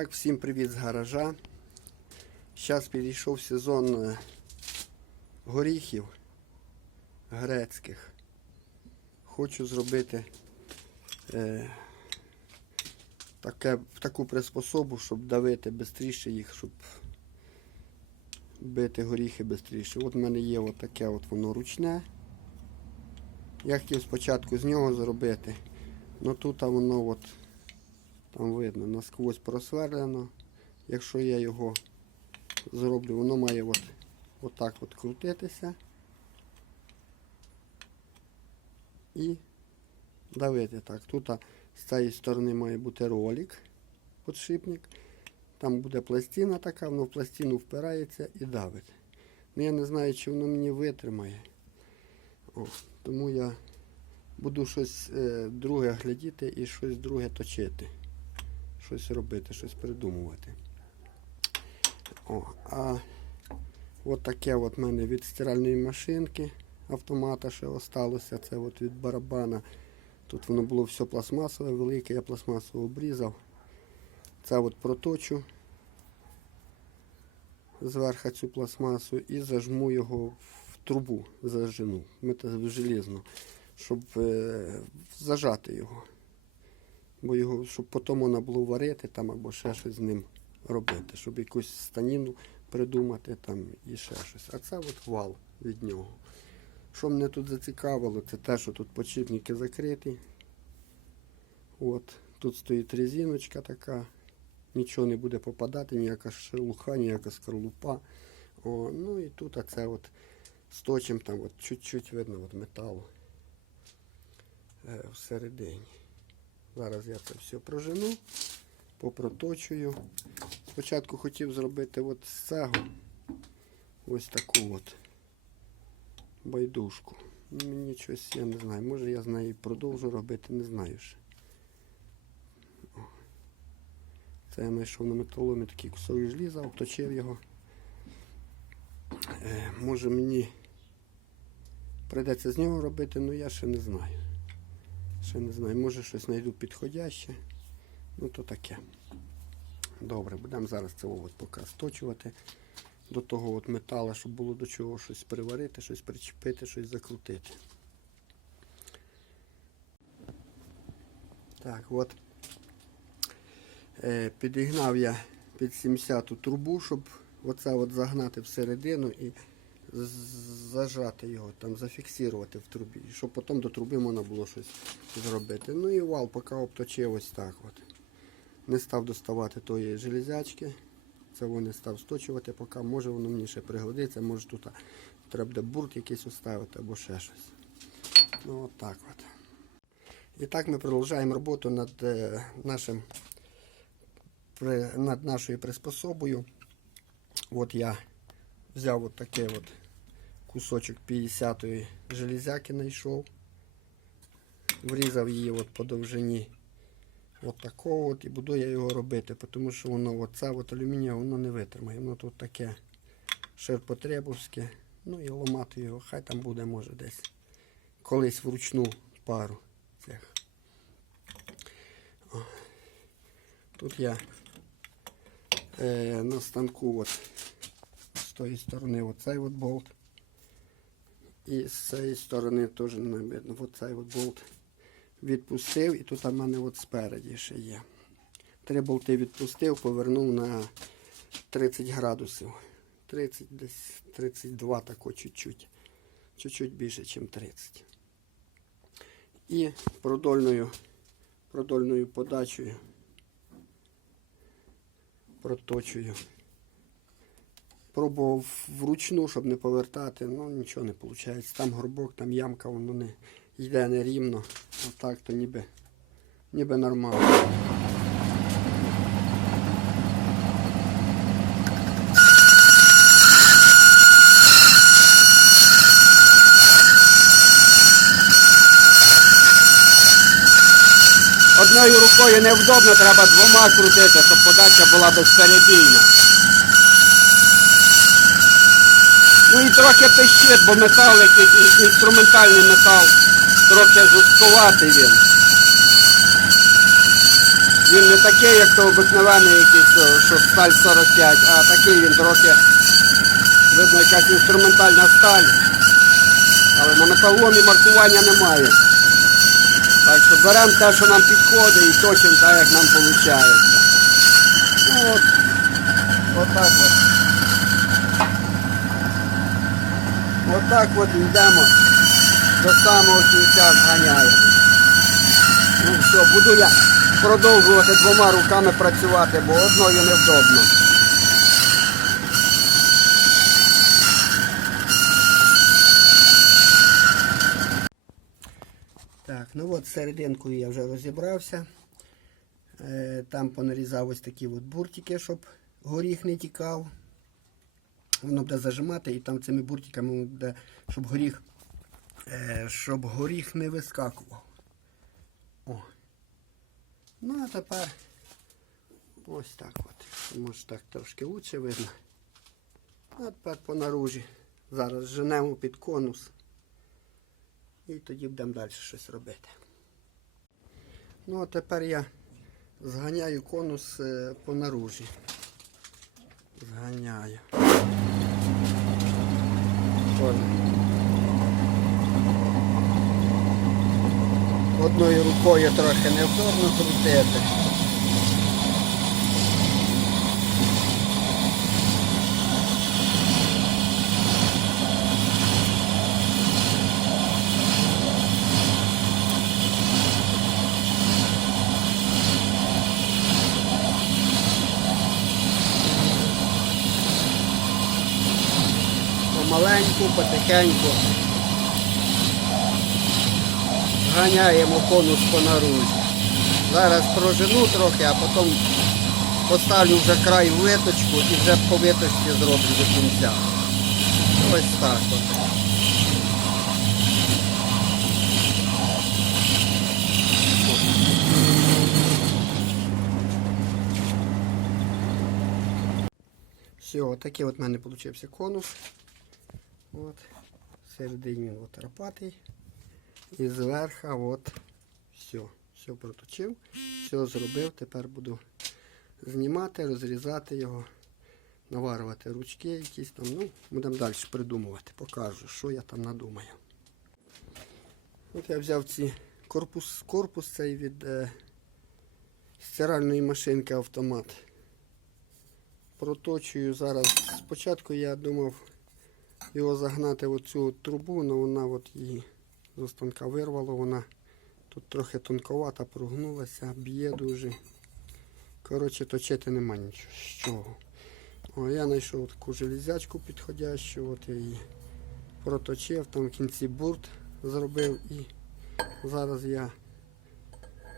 так, всім привіт з гаража. Зараз підійшов сезон е, горіхів грецьких. Хочу зробити е, таке, таку приспособу, щоб давити швидше їх, щоб бити горіхи швидше. От в мене є от таке от воно ручне. Я хотів спочатку з нього зробити, але тут воно от там видно, насквозь просверлено. Якщо я його зроблю, воно має от, отак от крутитися і давити так. Тут з цієї сторони має бути ролик, подшипник. Там буде пластина така, воно в пластину впирається і давить. Ну я не знаю, чи воно мені витримає. О, тому я буду щось е, друге глядіти і щось друге точити щось робити, щось придумувати. О, а от таке от в мене від стиральної машинки автомата ще осталося. Це от від барабана. Тут воно було все пластмасове, велике, я пластмасово обрізав. Це от проточу зверху цю пластмасу і зажму його в трубу, зажену, желізну, щоб е, зажати його бо його, щоб потім можна було варити там або ще щось з ним робити, щоб якусь станіну придумати там і ще щось. А це от вал від нього. Що мене тут зацікавило, це те, що тут подшипники закриті. От, тут стоїть резиночка така, нічого не буде попадати, ніяка шелуха, ніяка скорлупа. О, ну і тут оце от сточим там от чуть-чуть видно от металу е, всередині. Зараз я це все прожену, попроточую. Спочатку хотів зробити от цього ось таку от байдужку. Ну, Мені щось, я не знаю, може я з нею продовжу робити, не знаю ще. Це я знайшов на металоломі такий кусок желіза, обточив його. Е, може мені прийдеться з нього робити, але я ще не знаю. Ще не знаю, може щось знайду підходяще. Ну то таке. Добре, будемо зараз це от поки сточувати до того от металу, щоб було до чого щось приварити, щось причепити, щось закрутити. Так, от е, підігнав я під 70-ту трубу, щоб оце от загнати всередину і зажати його, там зафіксувати в трубі, щоб потім до труби можна було щось зробити. Ну і вал поки обточив ось так. от. Не став доставати тої железячки. Це не став сточувати, поки може воно мені ще пригодиться, може тут треба буде бурт якийсь уставити або ще щось. Ну от от. І так ми продовжуємо роботу над е, нашим над нашою приспособою. От я взяв от такий от кусочок 50-ї железяки знайшов. Врізав її от по довжині от такого от і буду я його робити, тому що воно оце от алюмінія воно не витримає. Воно тут таке ширпотребовське. Ну і ламати його, хай там буде, може десь колись вручну пару цих. Тут я е, на станку от тої сторони оцей от болт. І з цієї сторони теж не видно. Оцей от болт відпустив і тут у мене от спереді ще є. Три болти відпустив, повернув на 30 градусів. 30, десь 32 тако чуть-чуть. Чуть-чуть більше, ніж 30. І продольною, продольною подачею проточую. Пробував вручну, щоб не повертати, ну нічого не виходить. Там горбок, там ямка, воно не йде нерівно. Отак то ніби, ніби нормально. Одною рукою невдобно, треба двома крутити, щоб подача була безперебійна. Ну і трохи пищить, бо метал якийсь, інструментальний метал, трохи жорсткуватий він. Він не такий, як то обикновений якийсь, що- що сталь 45, а такий він трохи, видно, якась інструментальна сталь. Але на металоломі маркування немає. Так що беремо те, що нам підходить і точимо так, як нам виходить. Ну от, отак от. Отак от йдемо до самого кінця зганяємо. Ну все, буду я продовжувати двома руками працювати, бо одною невдобно. Так, ну от серединкою я вже розібрався. Е, Там понарізав ось такі от буртики, щоб горіх не тікав. Воно буде зажимати і там цими буртиками буде, щоб горіх, е, щоб горіх не вискакував. О. Ну а тепер ось так от. Може так трошки лучше видно. А тепер по наружі. Зараз женемо під конус. І тоді будемо далі щось робити. Ну а тепер я зганяю конус е, по наружі. Зганяю. Одною рукою трохи невдобно крутити. Помаленьку, потихеньку. Ганяємо конус по наружі. Зараз прожену трохи, а потім поставлю вже край в виточку і вже по виточці зроблю до кінця. Ось так от. Все, такий от в мене вийшов конус. От. Всередині він от рапатий. І зверху от все. Все проточив, все зробив. Тепер буду знімати, розрізати його, наварювати ручки якісь там. Ну, будемо далі придумувати. Покажу, що я там надумаю. От я взяв ці корпус, корпус цей від е, стиральної машинки автомат. Проточую зараз. Спочатку я думав його загнати в оцю трубу, але вона от її з станка вирвало, вона тут трохи тонковата, прогнулася, б'є дуже. Коротше, точити нема нічого. з чого. О, я знайшов таку железячку підходящу, от я її проточив, там в кінці бурт зробив і зараз я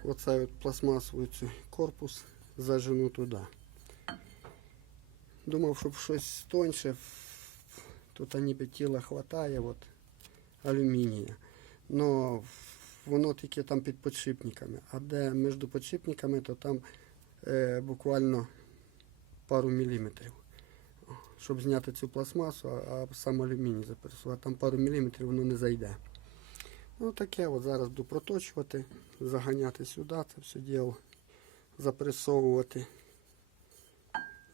оцей пластмасовий корпус зажену туди. Думав, щоб щось тоньше, тут ніби тіла хватає, от, алюмінія. Но воно тільки там під подшипниками. А де між подшипниками, то там е, буквально пару міліметрів. Щоб зняти цю пластмасу, а, сам алюміній запресувати. Там пару міліметрів воно не зайде. Ну таке от зараз буду проточувати, заганяти сюди це все діло, запресовувати.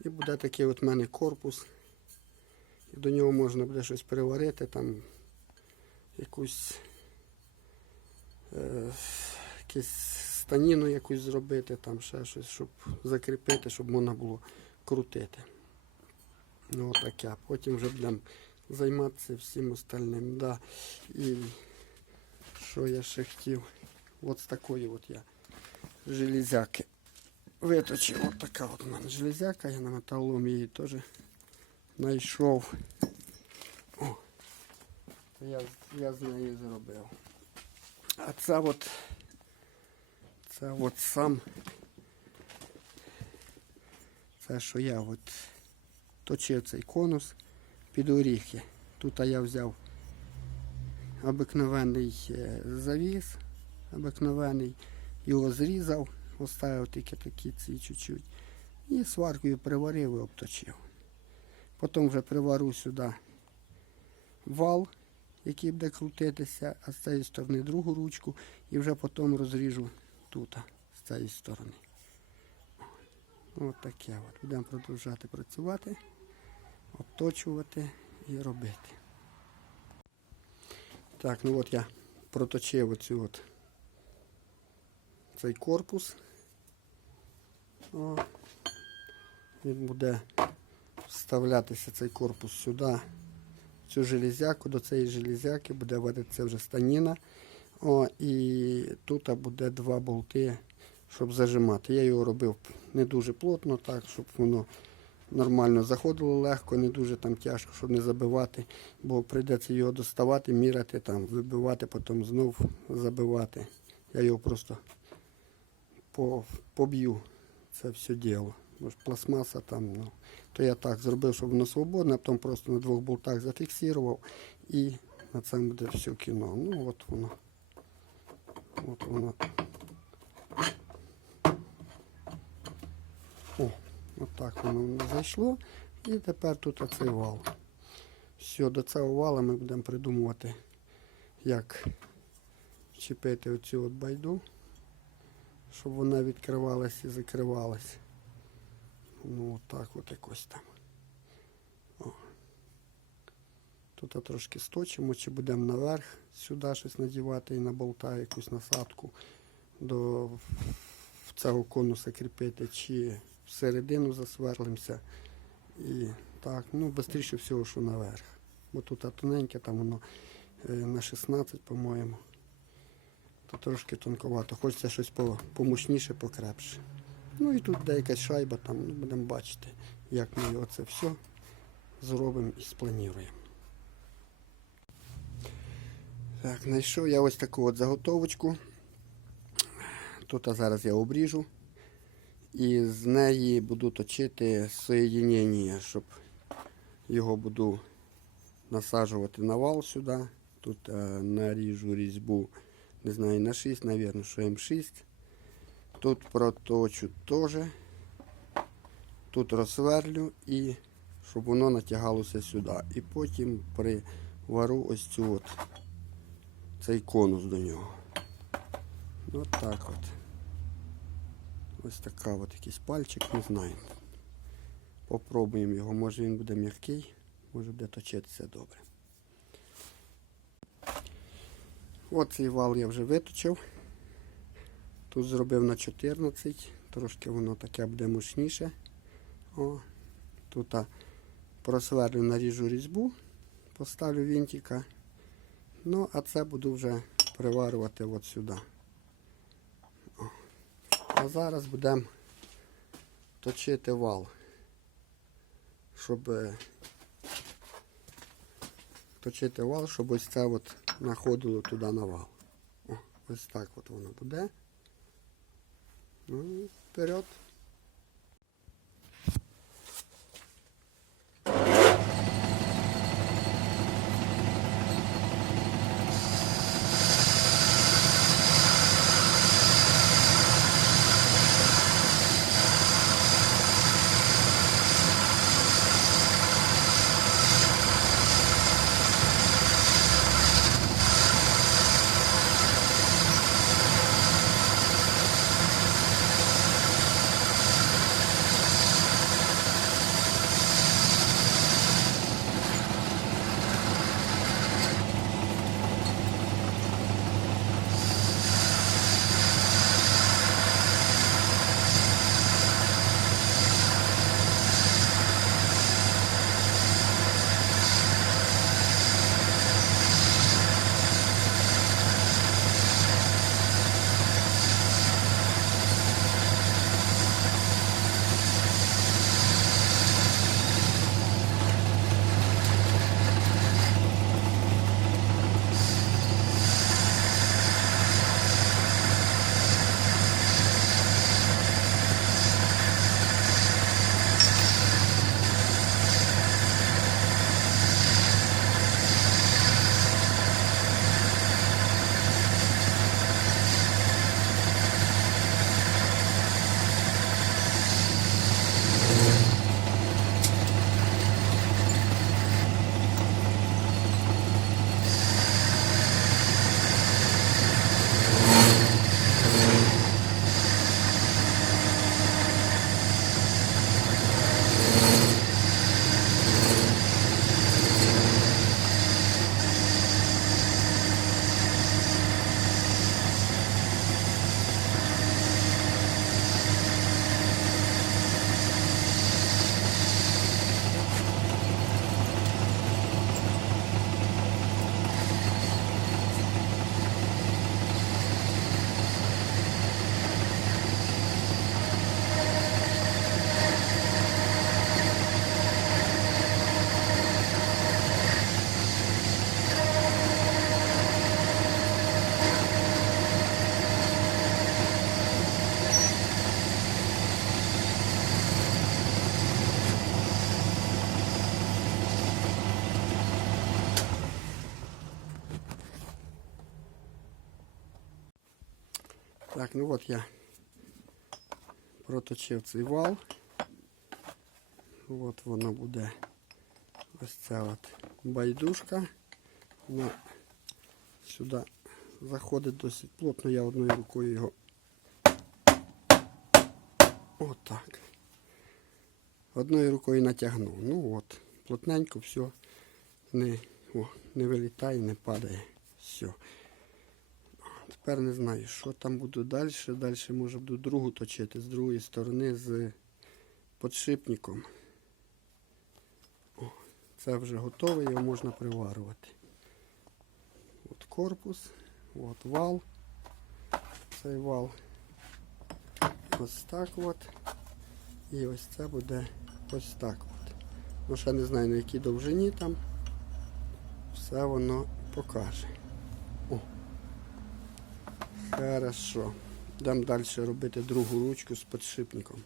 І буде такий от в мене корпус. До нього можна буде щось переварити, там якусь е, станіну якусь зробити, там ще щось, щоб закріпити, щоб можна було крутити. Ну отаке. Потім вже будемо займатися всім остальним. Да. І що я ще хотів? От з такої от я железяки виточив. От така от мене железяка, я на металоломі її теж знайшов. О, я, я з неї зробив. А це от, це от сам, це що я от точив цей конус під оріхи. Тут я взяв обикновений е, завіс, обикновений, його зрізав, оставив тільки такі ці чуть-чуть. І сваркою приварив і обточив. Потім вже привару сюди вал, який буде крутитися, а з цієї сторони другу ручку, і вже потім розріжу тут, з цієї сторони. От таке от. Будемо продовжувати працювати, обточувати і робити. Так, ну от я проточив оцю от цей корпус. О, він буде вставлятися цей корпус сюди, в цю железяку, до цієї железяки буде варитися вже станіна. О, і тут буде два болти, щоб зажимати. Я його робив не дуже плотно, так, щоб воно нормально заходило легко, не дуже там тяжко, щоб не забивати, бо прийдеться його доставати, міряти, там, вибивати, потім знов забивати. Я його просто поб'ю це все діло. Пластмаса там, ну, то я так зробив, щоб воно свободне, а потім просто на двох болтах зафіксував і на цьому буде все кіно. Ну от воно. От воно. О, от так воно зайшло. І тепер тут оцей вал. Все, до цього вала ми будемо придумувати, як вчепити оцю от байду, щоб вона відкривалась і закривалась. Ну, отак от якось там. О. Тут трошки сточимо, чи будемо наверх сюди щось надівати і на болта якусь насадку до цього конуса кріпити, чи всередину засверлимося. І так, ну, швидше всього, що наверх. Бо тут тоненьке, там воно е, на 16, по-моєму. То трошки тонковато. Хочеться щось помощніше, покрепше. Ну і тут деяка шайба, там ну, будемо бачити, як ми його це все зробимо і сплануємо. Так, знайшов я ось таку от заготовочку. Тут а зараз я обріжу. І з неї буду точити соєдінення, щоб його буду насаджувати на вал сюди. Тут е, наріжу різьбу, не знаю, на 6, мабуть, що М6. Тут проточу теж. Тут розсверлю і щоб воно натягалося сюди. І потім привару ось цю от, цей конус до нього. От так от. Ось така от якийсь пальчик, не знаю. Попробуємо його, може він буде м'який, може буде точитися добре. От цей вал я вже виточив. Тут зробив на 14, трошки воно таке буде мощніше. О, тут просверлю наріжу різьбу, поставлю вінтика. Ну, а це буду вже приварювати от сюди. О. А зараз будемо точити вал, щоб е, точити вал, щоб ось це от находило туди на вал. О, ось так от воно буде. Ну, вперед. Так, ну от я проточив цей вал. От воно буде ось ця от байдужка. Вона сюди заходить досить плотно. Я одною рукою його. Отак. Одною рукою натягнув. Ну от, плотненько все не, о, не вилітає, не падає. Все. Тепер не знаю, що там буду далі. Далі може буду другу точити з другої сторони з подшипником. О, це вже готове, його можна приварювати. От корпус, от вал. Цей вал. Ось так от. І ось це буде ось так от. Ну, ще не знаю на якій довжині там. Все воно покаже. Хорошо. Йдемо далі робити другу ручку з підшипником.